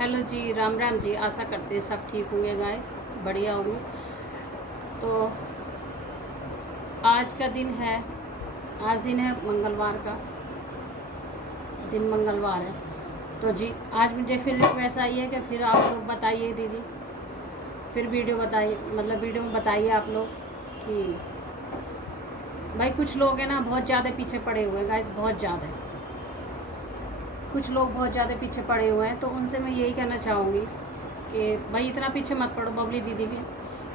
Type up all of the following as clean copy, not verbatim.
Hello जी, राम राम जी। आशा करते हैं सब ठीक होंगे गाइस, बढ़िया होंगे। तो आज का दिन है, आज दिन है मंगलवार का दिन, मंगलवार है। तो जी आज मुझे फिर रिक्वेस्ट आई है कि फिर आप लोग बताइए दीदी, फिर वीडियो बताइए, मतलब वीडियो में बताइए आप लोग कि भाई कुछ लोग हैं ना बहुत ज़्यादा पीछे पड़े हुए हैं गाइस, बहुत ज़्यादा। कुछ लोग बहुत ज़्यादा पीछे पड़े हुए हैं, तो उनसे मैं यही कहना चाहूँगी कि भाई इतना पीछे मत पड़ो। बबली दीदी भी,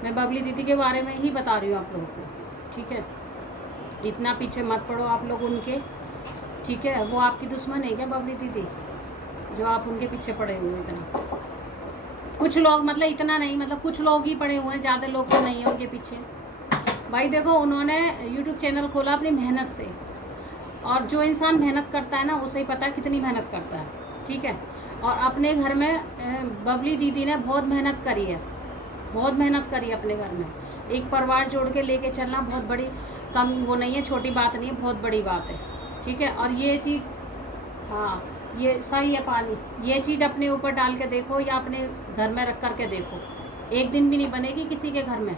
मैं बबली दीदी के बारे में ही बता रही हूँ आप लोगों को, ठीक है। इतना पीछे मत पड़ो आप लोग उनके, ठीक है। वो आपकी दुश्मन है क्या बबली दीदी, जो आप उनके पीछे पड़े हुए इतना? कुछ लोग, मतलब इतना नहीं, मतलब कुछ लोग ही पड़े हुए हैं, ज़्यादा लोग तो नहीं है उनके पीछे। भाई देखो, उन्होंने यूट्यूब चैनल खोला अपनी मेहनत से, और जो इंसान मेहनत करता है ना उसे ही पता है कितनी मेहनत करता है, ठीक है। और अपने घर में बबली दीदी ने बहुत मेहनत करी है, बहुत मेहनत करी है अपने घर में। एक परिवार जोड़ के लेके चलना बहुत बड़ी, कम वो नहीं है, छोटी बात नहीं है, बहुत बड़ी बात है, ठीक है। और ये चीज़, हाँ ये सही है पानी, ये चीज़ अपने ऊपर डाल के देखो या अपने घर में रख कर के देखो, एक दिन भी नहीं बनेगी किसी के घर में,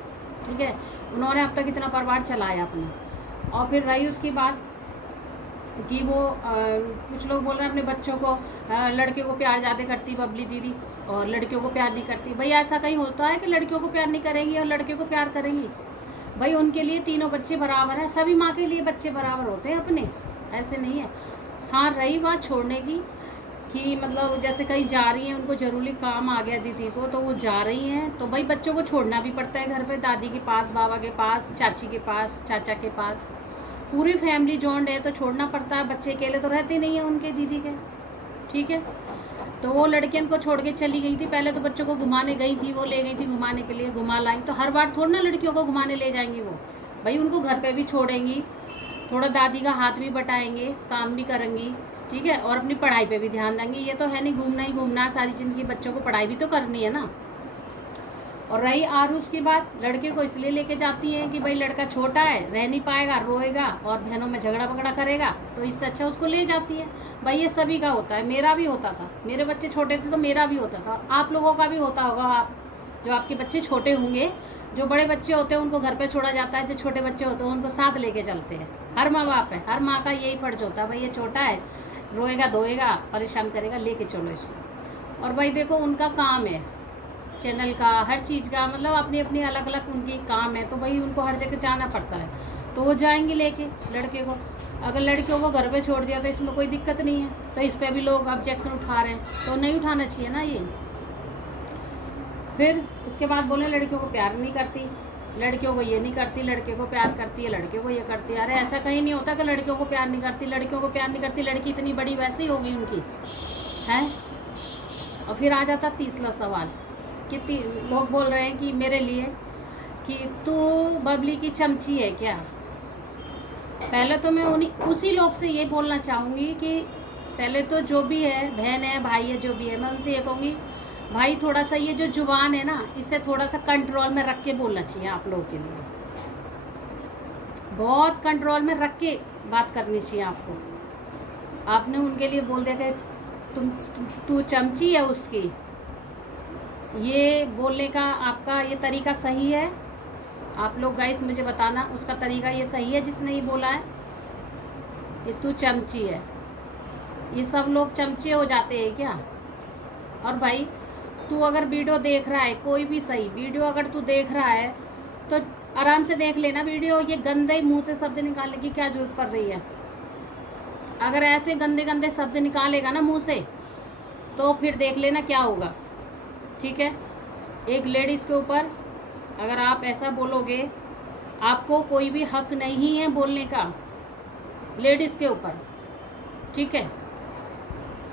ठीक है। उन्होंने अब तक इतना परिवार चलाया अपना। और फिर रही उसकी बात कि वो कुछ लोग बोल रहे हैं अपने बच्चों को, लड़कियों को प्यार ज़्यादा करती बबली दीदी और लड़कियों को प्यार नहीं करती। भाई ऐसा कहीं होता है कि लड़कियों को प्यार नहीं करेंगी और लड़कियों को प्यार करेंगी? भाई उनके लिए तीनों बच्चे बराबर हैं, सभी माँ के लिए बच्चे बराबर होते हैं अपने, ऐसे नहीं है। हाँ रही बात छोड़ने की, कि मतलब जैसे कहीं जा रही हैं, उनको ज़रूरी काम आ गया दीदी को तो वो जा रही हैं, तो भाई बच्चों को छोड़ना भी पड़ता है घर पे, दादी के पास, बाबा के पास, चाची के पास, चाचा के पास, पूरी फैमिली जॉइंट है तो छोड़ना पड़ता है। बच्चे अकेले तो रहते नहीं हैं उनके दीदी के, ठीक है। तो वो लड़कियन को छोड़ के चली गई थी, पहले तो बच्चों को घुमाने गई थी, वो ले गई थी घुमाने के लिए, घुमा लाई। तो हर बार थोड़ा ना लड़कियों को घुमाने ले जाएंगी वो, भाई उनको घर पे भी छोड़ेंगी, थोड़ा दादी का हाथ भी बटाएंगे, काम भी करेंगी, ठीक है। और अपनी पढ़ाई पे भी ध्यान देंगी। ये तो है नहीं घूमना ही घूमना सारी ज़िंदगी, बच्चों को पढ़ाई भी तो करनी है ना। और रही आरूस की बात, लड़के को इसलिए लेके जाती हैं कि भाई लड़का छोटा है, रह नहीं पाएगा, रोएगा और बहनों में झगड़ा पगड़ा करेगा, तो इससे अच्छा उसको ले जाती है। भाई ये सभी का होता है, मेरा भी होता था, मेरे बच्चे छोटे थे तो मेरा भी होता था, आप लोगों का भी होता होगा। आप जो आपके बच्चे छोटे होंगे, जो बड़े बच्चे होते हैं उनको घर पे छोड़ा जाता है, जो छोटे बच्चे होते हैं उनको साथ लेके चलते हैं। हर माँ बाप है, हर माँ का यही फर्ज होता है, भाई ये छोटा है, रोएगा धोएगा परेशान करेगा, लेके चलो इसको। और भाई देखो उनका काम है चैनल का, हर चीज़ का, मतलब अपनी अपनी अलग अलग उनकी काम है, तो भाई उनको हर जगह जाना पड़ता है, तो वो जाएंगे लेके लड़के को। अगर लड़कियों को घर पे छोड़ दिया तो इसमें कोई दिक्कत नहीं है, तो इस पर भी लोग ऑब्जेक्शन उठा रहे हैं, तो नहीं उठाना चाहिए ना ये। फिर उसके बाद बोले लड़कियों को प्यार नहीं करती, लड़कियों को ये नहीं करती, लड़के को प्यार करती है, लड़के को ये करती है। अरे ऐसा कहीं नहीं होता कि लड़कियों को प्यार नहीं करती, लड़कियों को प्यार नहीं करती, लड़की इतनी बड़ी वैसे ही होगी उनकी, है। और फिर आ जाता तीसरा सवाल, कि लोग बोल रहे हैं कि मेरे लिए कि तू बबली की चमची है क्या। पहले तो मैं उसी लोग से ये बोलना चाहूँगी कि पहले तो जो भी है, बहन है भाई है जो भी है, मैं उनसे ये कहूँगी भाई थोड़ा सा ये जो जुबान है ना, इसे थोड़ा सा कंट्रोल में रख के बोलना चाहिए आप लोगों के लिए, बहुत कंट्रोल में रख के बात करनी चाहिए आपको। आपने उनके लिए बोल दिया कि तू चमची है उसकी, ये बोलने का आपका ये तरीका सही है? आप लोग गाइस मुझे बताना, उसका तरीका ये सही है जिसने ये बोला है कि तू चमची है? ये सब लोग चमचे हो जाते हैं क्या? और भाई तू अगर वीडियो देख रहा है, कोई भी सही वीडियो अगर तू देख रहा है तो आराम से देख लेना वीडियो, ये गंदे मुंह से शब्द निकालने की क्या जरूरत पड़ रही है? अगर ऐसे गंदे गंदे शब्द निकालेगा ना मुंह से, तो फिर देख लेना क्या होगा, ठीक है। एक लेडीज़ के ऊपर अगर आप ऐसा बोलोगे, आपको कोई भी हक नहीं है बोलने का लेडीज़ के ऊपर, ठीक है।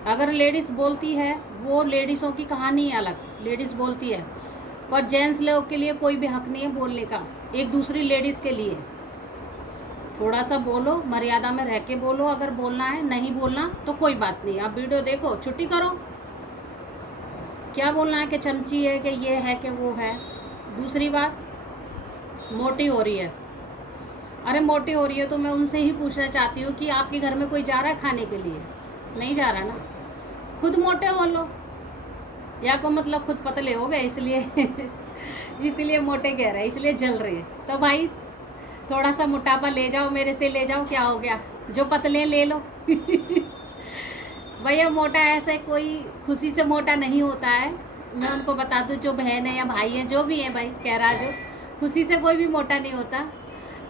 अगर लेडीज़ बोलती है, वो लेडीज़ों की कहानी है अलग, लेडीज़ बोलती है, पर जेंट्स लोग के लिए कोई भी हक नहीं है बोलने का एक दूसरी लेडीज़ के लिए। थोड़ा सा बोलो, मर्यादा में रह के बोलो, अगर बोलना है, नहीं बोलना तो कोई बात नहीं, आप वीडियो देखो, छुट्टी करो। क्या बोलना है कि चमची है, कि ये है, कि वो है। दूसरी बात, मोटी हो रही है, अरे मोटी हो रही है तो मैं उनसे ही पूछना चाहती हूँ कि आपके घर में कोई जा रहा है खाने के लिए? नहीं जा रहा ना, खुद मोटे हो लो, या को मतलब खुद पतले हो गए इसलिए इसलिए मोटे कह रहे हैं, इसलिए जल रहे हैं। तो भाई थोड़ा सा मोटापा ले जाओ, मेरे से ले जाओ, क्या हो गया, जो पतले ले लो भैया मोटा ऐसे कोई खुशी से मोटा नहीं होता है। मैं उनको बता दूं, जो बहन है या भाई है जो भी है भाई कह रहा, जो खुशी से कोई भी मोटा नहीं होता।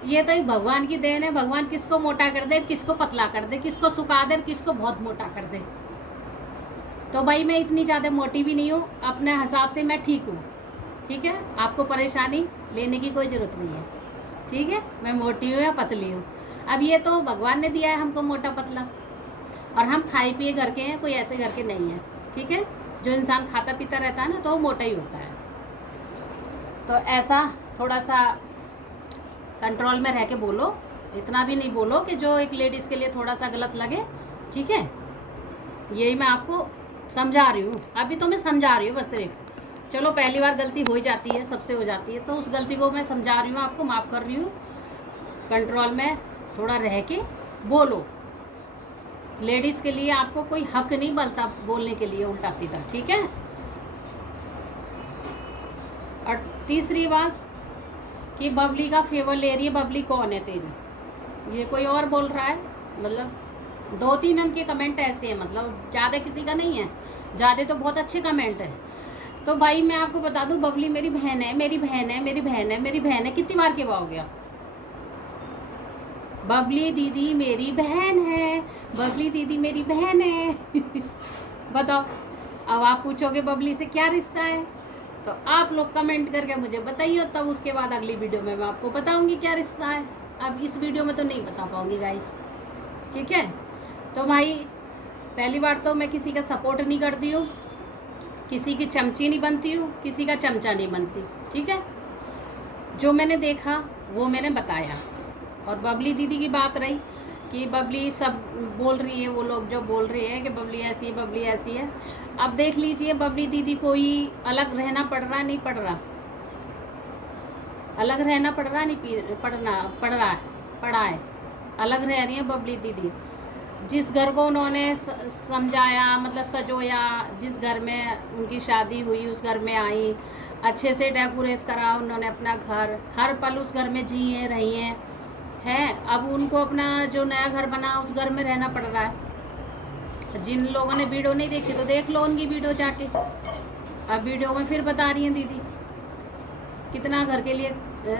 ये तो एक भगवान की देन है, भगवान किसको मोटा कर दे, किसको पतला कर दे, किसको सुखा दे, किसको बहुत मोटा कर दे। तो भाई मैं इतनी ज़्यादा मोटी भी नहीं हूँ, अपने हिसाब से मैं ठीक हूँ, ठीक है। आपको परेशानी लेने की कोई ज़रूरत नहीं है, ठीक है। मैं मोटी हूँ या पतली हूँ, अब ये तो भगवान ने दिया है हमको मोटा पतला, और हम खाए पिए घर के हैं, कोई ऐसे घर के नहीं है, ठीक है। जो इंसान खाता पीता रहता है ना तो वो मोटा ही होता है। तो ऐसा थोड़ा सा कंट्रोल में रह के बोलो, इतना भी नहीं बोलो कि जो एक लेडीज़ के लिए थोड़ा सा गलत लगे, ठीक है। यही मैं आपको समझा रही हूँ, अभी तो मैं समझा रही हूँ बस सिर्फ। चलो पहली बार गलती हो ही जाती है, सबसे हो जाती है, तो उस गलती को मैं समझा रही हूँ, आपको माफ़ कर रही हूँ। कंट्रोल में थोड़ा रह के बोलो, लेडीज़ के लिए आपको कोई हक नहीं बनता बोलने के लिए उल्टा सीधा, ठीक है। और तीसरी बात कि बबली का फेवर ले रही है, बबली कौन है तेरी, ये कोई और बोल रहा है। मतलब 2-3 उनके कमेंट ऐसे हैं, मतलब ज़्यादा किसी का नहीं है, ज़्यादा तो बहुत अच्छे कमेंट है। तो भाई मैं आपको बता दूं, बबली मेरी बहन है, मेरी बहन है, मेरी बहन है, मेरी बहन है, कितनी बार के हो गया, बबली दीदी मेरी बहन है, बबली दीदी मेरी बहन है बताओ, अब आप पूछोगे बबली से क्या रिश्ता है, तो आप लोग कमेंट करके मुझे बताइए, तब उसके बाद अगली वीडियो में मैं आपको बताऊंगी क्या रिश्ता है। अब इस वीडियो में तो नहीं बता पाऊंगी गाइस, ठीक है। तो भाई पहली बार तो मैं किसी का सपोर्ट नहीं करती हूँ, किसी की चमची नहीं बनती हूँ, किसी का चमचा नहीं बनती, ठीक है। जो मैंने देखा वो मैंने बताया। और बबली दीदी की बात रही कि बबली सब बोल रही है, वो लोग जो बोल रहे हैं कि बबली ऐसी है, बबली ऐसी है, अब देख लीजिए बबली दीदी को ही अलग रहना पड़ रहा, नहीं पड़ रहा, अलग रहना पड़ रहा, नहीं पड़ा है, अलग रह रही है बबली दीदी। जिस घर को उन्होंने समझाया, मतलब सजोया, जिस घर में उनकी शादी हुई उस घर में आई, अच्छे से डेकोरेट करा उन्होंने अपना घर, हर पल उस घर में जिए रही हैं। अब उनको अपना जो नया घर बना उस घर में रहना पड़ रहा है। जिन लोगों ने वीडियो नहीं देखी तो देख लो उनकी वीडियो जाके। अब वीडियो में फिर बता रही हैं दीदी कितना घर के लिए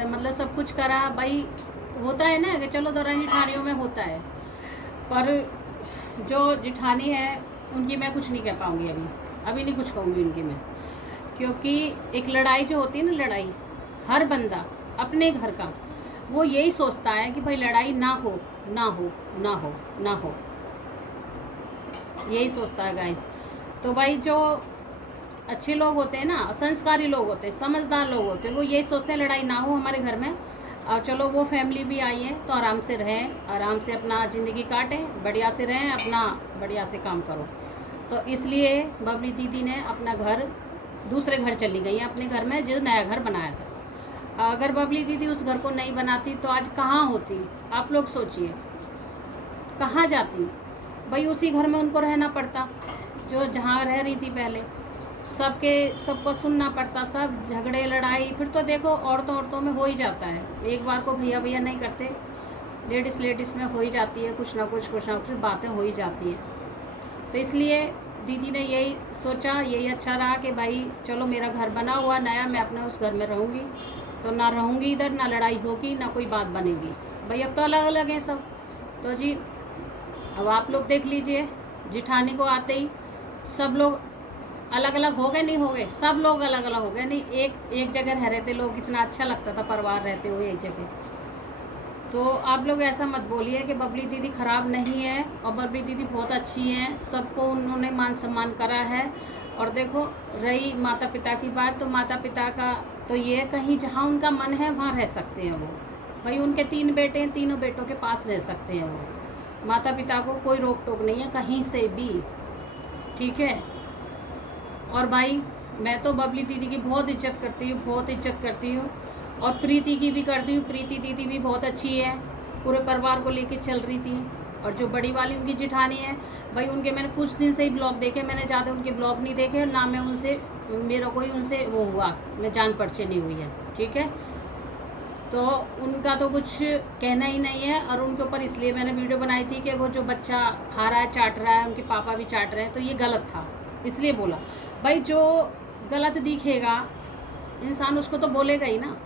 मतलब सब कुछ करा। भाई होता है ना कि चलो दौरान जेठानियों में होता है, पर जो जेठानी है उनकी मैं कुछ नहीं कह पाऊँगी, अभी नहीं कुछ कहूँगी उनकी मैं, क्योंकि एक लड़ाई जो होती है ना, लड़ाई हर बंदा अपने घर का वो यही सोचता है कि भाई लड़ाई ना हो ना हो ना हो ना हो, यही सोचता है गाइस। तो भाई जो अच्छे लोग होते हैं ना, संस्कारी लोग होते हैं, समझदार लोग होते हैं, वो यही सोचते हैं लड़ाई ना हो हमारे घर में, और चलो वो फैमिली भी आई है तो आराम से रहें, आराम से अपना ज़िंदगी काटें, बढ़िया से रहें, अपना बढ़िया से काम करो। तो इसलिए बबली दीदी ने अपना घर दूसरे घर चली गई है, अपने घर में जो नया घर बनाया था। अगर बबली दीदी उस घर को नहीं बनाती तो आज कहाँ होती, आप लोग सोचिए कहाँ जाती। भाई उसी घर में उनको रहना पड़ता जो जहाँ रह रही थी पहले, सबको सुनना पड़ता, सब झगड़े लड़ाई। फिर तो देखो औरतों में हो ही जाता है, एक बार को भैया भैया नहीं करते, लेडीज़ में हो ही जाती है, कुछ ना कुछ बातें हो ही जाती हैं। तो इसलिए दीदी ने यही सोचा, यही अच्छा रहा कि भाई चलो मेरा घर बना हुआ नया, मैं अपने उस घर में रहूँगी, तो ना रहूँगी इधर, ना लड़ाई होगी, ना कोई बात बनेगी। भाई अब तो अलग अलग हैं सब। तो जी अब आप लोग देख लीजिए, जिठानी को आते ही सब लोग अलग अलग हो गए, नहीं हो गए, सब लोग अलग अलग हो गए। नहीं एक जगह रह रहे थे लोग, इतना अच्छा लगता था परिवार रहते हुए एक जगह। तो आप लोग ऐसा मत बोलिए कि बबली दीदी ख़राब नहीं है, और बबली दीदी बहुत अच्छी हैं, सबको उन्होंने मान सम्मान करा है। और देखो रही माता पिता की बात, तो माता पिता का तो ये कहीं जहाँ उनका मन है वहाँ रह सकते हैं वो। भाई उनके 3 बेटे हैं, तीनों बेटों के पास रह सकते हैं वो, माता पिता को कोई रोक टोक नहीं है कहीं से भी, ठीक है। और भाई मैं तो बबली दीदी की बहुत इज्जत करती हूँ, बहुत इज्जत करती हूँ, और प्रीति की भी करती हूँ। प्रीति दीदी भी बहुत अच्छी है, पूरे परिवार को लेके चल रही थी, और जो बड़ी वाली उनकी जिठानी है भाई, उनके मैंने कुछ दिन से ही ब्लॉग देखे, मैंने ज़्यादा उनके ब्लॉग नहीं देखे, ना मैं उनसे, मेरा कोई उनसे वो हुआ, मैं जान परिचय नहीं हुई है, ठीक है। तो उनका तो कुछ कहना ही नहीं है, और उनके ऊपर इसलिए मैंने वीडियो बनाई थी कि वो जो बच्चा खा रहा है, चाट रहा है, उनके पापा भी चाट रहे हैं, तो ये गलत था, इसलिए बोला। भाई जो गलत दिखेगा इंसान उसको तो बोलेगा ही ना,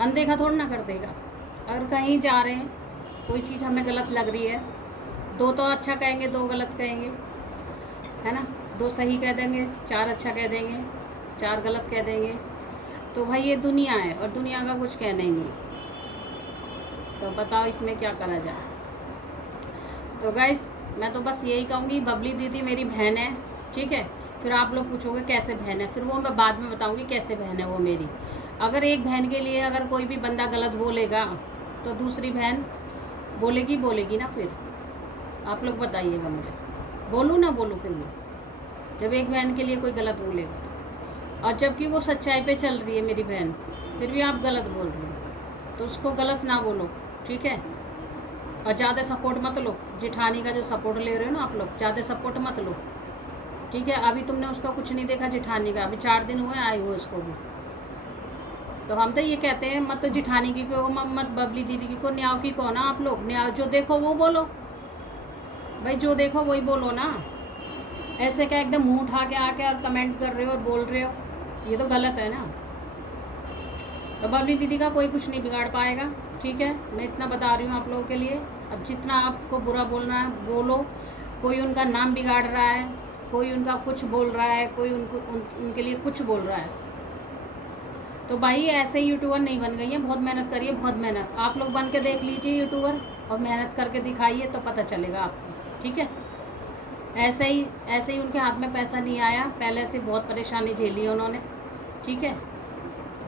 अनदेखा थोड़ा ना कर देगा। अगर कहीं जा रहे हैं, कोई चीज़ हमें गलत लग रही है, दो तो अच्छा कहेंगे, दो गलत कहेंगे, है ना, दो सही कह देंगे, चार अच्छा कह देंगे, चार गलत कह देंगे। तो भाई ये दुनिया है, और दुनिया का कुछ कहना ही नहीं, तो बताओ इसमें क्या करा जाए। तो गाइस मैं तो बस यही कहूँगी, बबली दीदी मेरी बहन है, ठीक है। फिर आप लोग पूछोगे कैसे बहन है, फिर वो मैं बाद में बताऊँगी कैसे बहन है वो मेरी। अगर एक बहन के लिए अगर कोई भी बंदा गलत बोलेगा तो दूसरी बहन बोलेगी ना, फिर आप लोग बताइएगा मुझे, बोलूँ ना बोलूँ फिर मैं, जब एक बहन के लिए कोई गलत बोलेगा, और जबकि वो सच्चाई पे चल रही है मेरी बहन, फिर भी आप गलत बोल रहे हो, तो उसको गलत ना बोलो, ठीक है। और ज़्यादा सपोर्ट मत लो, जिठानी का जो सपोर्ट ले रहे हो ना आप लोग, ज़्यादा सपोर्ट मत लो, ठीक है। अभी तुमने उसका कुछ नहीं देखा जिठानी का, अभी 4 दिन हुए आए हुए उसको भी। तो हम तो ये कहते हैं मत तो जिठानी की को, मत बबली दीदी की को, न्याव की को ना आप लोग, न्याव जो देखो वो बोलो भाई, जो देखो वही बोलो ना। ऐसे क्या एकदम मुंह उठा के आके और कमेंट कर रहे हो और बोल रहे हो, ये तो गलत है ना। तो बबली दीदी का कोई कुछ नहीं बिगाड़ पाएगा, ठीक है, मैं इतना बता रही हूँ आप लोगों के लिए। अब जितना आपको बुरा बोलना है बोलो, कोई उनका नाम बिगाड़ रहा है, कोई उनका कुछ बोल रहा है, कोई उनके लिए कुछ बोल रहा है, तो भाई ऐसे यूट्यूबर नहीं बन गई है, बहुत मेहनत करिए, बहुत मेहनत। आप लोग बन के देख लीजिए यूट्यूबर, और मेहनत करके दिखाइए तो पता चलेगा आपको, ठीक है। ऐसे ही उनके हाथ में पैसा नहीं आया, पहले से बहुत परेशानी झेली है उन्होंने, ठीक है,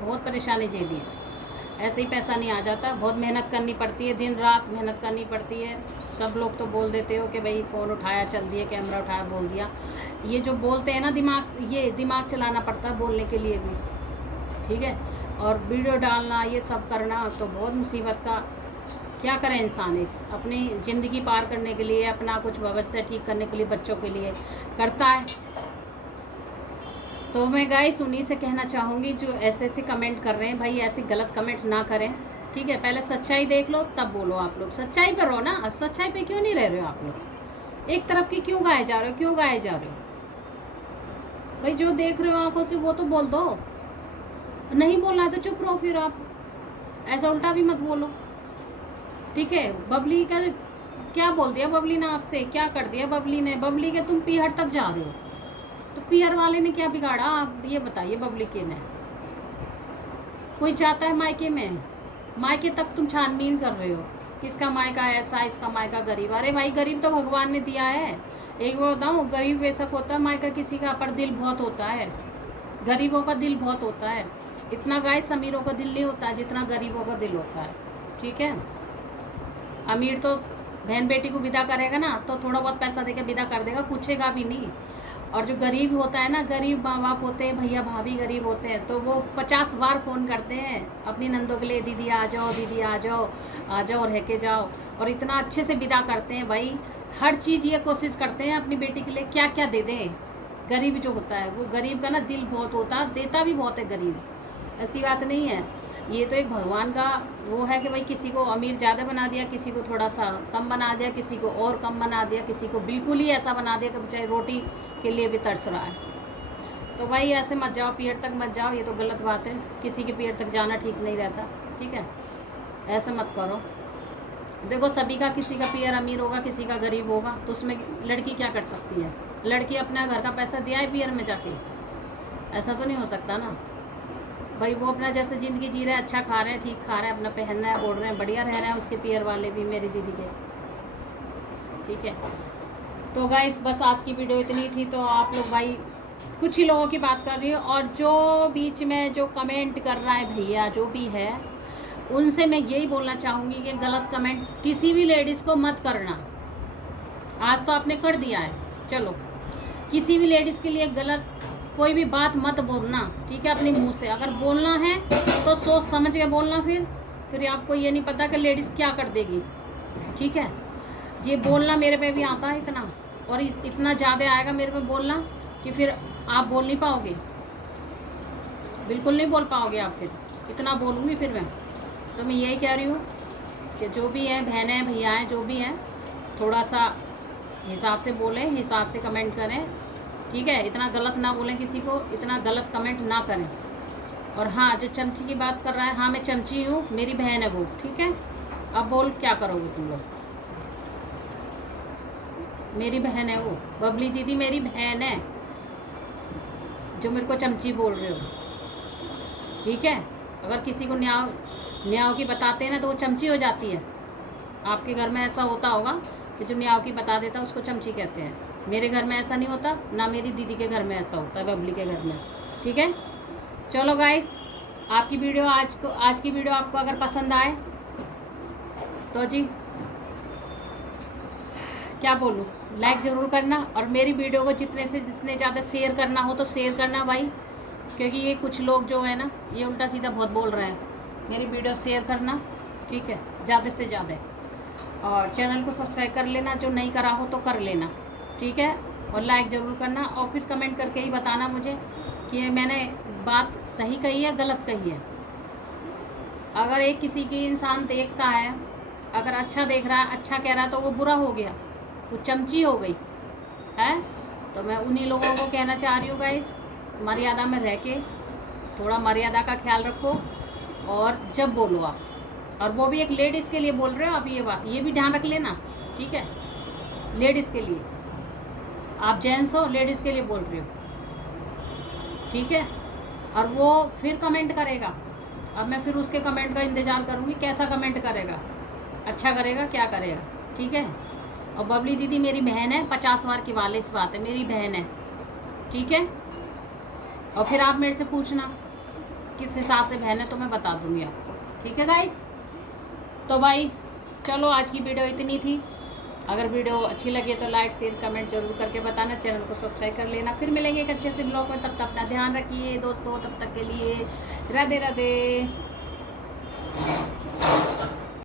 बहुत परेशानी झेली है, ऐसे ही पैसा नहीं आ जाता, बहुत मेहनत करनी पड़ती है, दिन रात मेहनत करनी पड़ती है। सब लोग तो बोल देते हो कि भाई फ़ोन उठाया चल दिया, कैमरा उठाया बोल दिया, ये जो बोलते हैं ना दिमाग चलाना पड़ता है बोलने के लिए भी, ठीक है। और वीडियो डालना, ये सब करना तो बहुत मुसीबत का, क्या करें इंसान एक अपनी ज़िंदगी पार करने के लिए, अपना कुछ भविष्य ठीक करने के लिए, बच्चों के लिए करता है। तो मैं गाइस उन्हीं से कहना चाहूँगी जो ऐसे कमेंट कर रहे हैं, भाई ऐसे गलत कमेंट ना करें, ठीक है। पहले सच्चाई देख लो तब बोलो, आप लोग सच्चाई पर रहो ना, अब सच्चाई पे क्यों नहीं रह रहे हो आप लोग, एक तरफ की क्यों गाए जा रहे हो, क्यों गाए जा रहे हो भाई, जो देख रहे हो आंखों से वो तो बोल दो, नहीं बोलना है तो चुप रहो, फिर आप ऐसा उल्टा भी मत बोलो, ठीक है। बबली का क्या बोल दिया बबली ने आपसे, क्या कर दिया बबली ने, बबली के तुम पीहर तक जा रहे हो, तो पीहर वाले ने क्या बिगाड़ा, आप ये बताइए। बबली के ने कोई जाता है मायके में, मायके तक तुम छानबीन कर रहे हो, किसका मायका ऐसा, इसका मायका गरीब। अरे भाई गरीब तो भगवान ने दिया है, एक वो बताऊँ, गरीब बेशक होता है मायका किसी का, पर दिल बहुत होता है, गरीबों का दिल बहुत होता है, इतना गाइस अमीरों का दिल नहीं होता है जितना गरीबों का दिल होता है, ठीक है। अमीर तो बहन बेटी को विदा करेगा ना, तो थोड़ा बहुत पैसा देकर विदा कर देगा, पूछेगा भी नहीं। और जो गरीब होता है ना, गरीब माँ बाप होते हैं, भैया भाभी गरीब होते हैं, तो वो 50 बार फ़ोन करते हैं अपनी नंदों के लिए, दीदी आ जाओ, दीदी आ जाओ, आ जाओ, रह के जाओ, और इतना अच्छे से विदा करते हैं भाई, हर चीज़ ये कोशिश करते हैं अपनी बेटी के लिए क्या क्या दे दें। गरीब जो होता है वो गरीब का ना दिल बहुत होता है, देता भी बहुत है गरीब, ऐसी बात नहीं है। ये तो एक भगवान का वो है कि भाई किसी को अमीर ज़्यादा बना दिया, किसी को थोड़ा सा कम बना दिया, किसी को और कम बना दिया, किसी को बिल्कुल ही ऐसा बना दिया कि बेचारे रोटी के लिए भी तरस रहा है। तो भाई ऐसे मत जाओ, पीर तक मत जाओ, ये तो गलत बात है, किसी के पीर तक जाना ठीक नहीं रहता, ठीक है, ऐसे मत करो। देखो सभी का, किसी का पीर अमीर होगा, किसी का गरीब होगा, तो उसमें लड़की क्या कर सकती है, लड़की अपना घर का पैसा दिया है पीर में जाके, ऐसा तो नहीं हो सकता ना भाई। वो अपना जैसे ज़िंदगी जी रहे हैं, अच्छा खा रहे हैं, ठीक खा रहे हैं, अपना पहन रहे हैं, ओढ़ रहे हैं, बढ़िया रह रहे हैं, उसके पीर वाले भी, मेरी दीदी के, ठीक है। तो गाइस बस आज की वीडियो इतनी थी। तो आप लोग भाई कुछ ही लोगों की बात कर रही हो, और जो बीच में जो कमेंट कर रहा है भैया जो भी है, उनसे मैं यही बोलना चाहूँगी कि गलत कमेंट किसी भी लेडीज़ को मत करना। आज तो आपने कर दिया है, चलो किसी भी लेडीज़ के लिए गलत कोई भी बात मत बोलना, ठीक है, अपने मुंह से। अगर बोलना है तो सोच समझ के बोलना, फिर आपको ये नहीं पता कि लेडीज़ क्या कर देगी, ठीक है। ये बोलना मेरे पे भी आता है इतना, और इतना ज़्यादा आएगा मेरे पे बोलना कि फिर आप बोल नहीं पाओगे, बिल्कुल नहीं बोल पाओगे आप। फिर इतना बोलूँगी फिर मैं। तो मैं यही कह रही हूँ कि जो भी हैं बहनें भैया हैं जो भी हैं, थोड़ा सा हिसाब से बोलें, हिसाब से कमेंट करें, ठीक है। इतना गलत ना बोलें किसी को, इतना गलत कमेंट ना करें। और हाँ, जो चमची की बात कर रहा है, हाँ मैं चमची हूँ, मेरी बहन है वो, ठीक है। अब बोल क्या करोगे तुम लोग, मेरी बहन है वो, बबली दीदी मेरी बहन है, जो मेरे को चमची बोल रहे हो, ठीक है। अगर किसी को न्याव की बताते हैं ना तो वो चमची हो जाती है। आपके घर में ऐसा होता होगा कि जो न्याव की बता देता है उसको चमची कहते हैं। मेरे घर में ऐसा नहीं होता, ना मेरी दीदी के घर में ऐसा होता है, बबली के घर में, ठीक है। चलो गाइस, आपकी वीडियो आज की वीडियो आपको अगर पसंद आए तो जी क्या बोलूँ, लाइक ज़रूर करना, और मेरी वीडियो को जितने से जितने ज़्यादा शेयर करना हो तो शेयर करना भाई, क्योंकि ये कुछ लोग जो है ना ये उल्टा सीधा बहुत बोल रहे हैं। मेरी वीडियो शेयर करना, ठीक है, ज़्यादा से ज़्यादा, और चैनल को सब्सक्राइब कर लेना, जो नहीं करा हो तो कर लेना, ठीक है। और लाइक ज़रूर करना, और फिर कमेंट करके ही बताना मुझे कि मैंने बात सही कही है गलत कही है। अगर एक किसी की इंसान देखता है, अगर अच्छा देख रहा है, अच्छा कह रहा है, तो वो बुरा हो गया, वो चमची हो गई है। तो मैं उन्हीं लोगों को कहना चाह रही हूँ गाइस, मर्यादा में रह के थोड़ा मर्यादा का ख्याल रखो, और जब बोलो आप, और वो भी एक लेडीज़ के लिए बोल रहे हो आप, ये बात ये भी ध्यान रख लेना, ठीक है। लेडीज़ के लिए, आप जेंट्स हो, लेडीज़ के लिए बोल रहे हो, ठीक है। और वो फिर कमेंट करेगा, अब मैं फिर उसके कमेंट का इंतज़ार करूँगी, कैसा कमेंट करेगा, अच्छा करेगा क्या करेगा, ठीक है। और बबली दीदी मेरी बहन है, 50 बार की वाले इस बात है, मेरी बहन है, ठीक है। और फिर आप मेरे से पूछना किस हिसाब से बहन है तो मैं बता दूँगी आपको, ठीक है गाइस। तो भाई चलो, आज की वीडियो इतनी थी। अगर वीडियो अच्छी लगे तो लाइक शेयर कमेंट जरूर करके बताना, चैनल को सब्सक्राइब कर लेना। फिर मिलेंगे एक अच्छे से ब्लॉग में, तब तक अपना ध्यान रखिए दोस्तों, तब तक के लिए राधे राधे।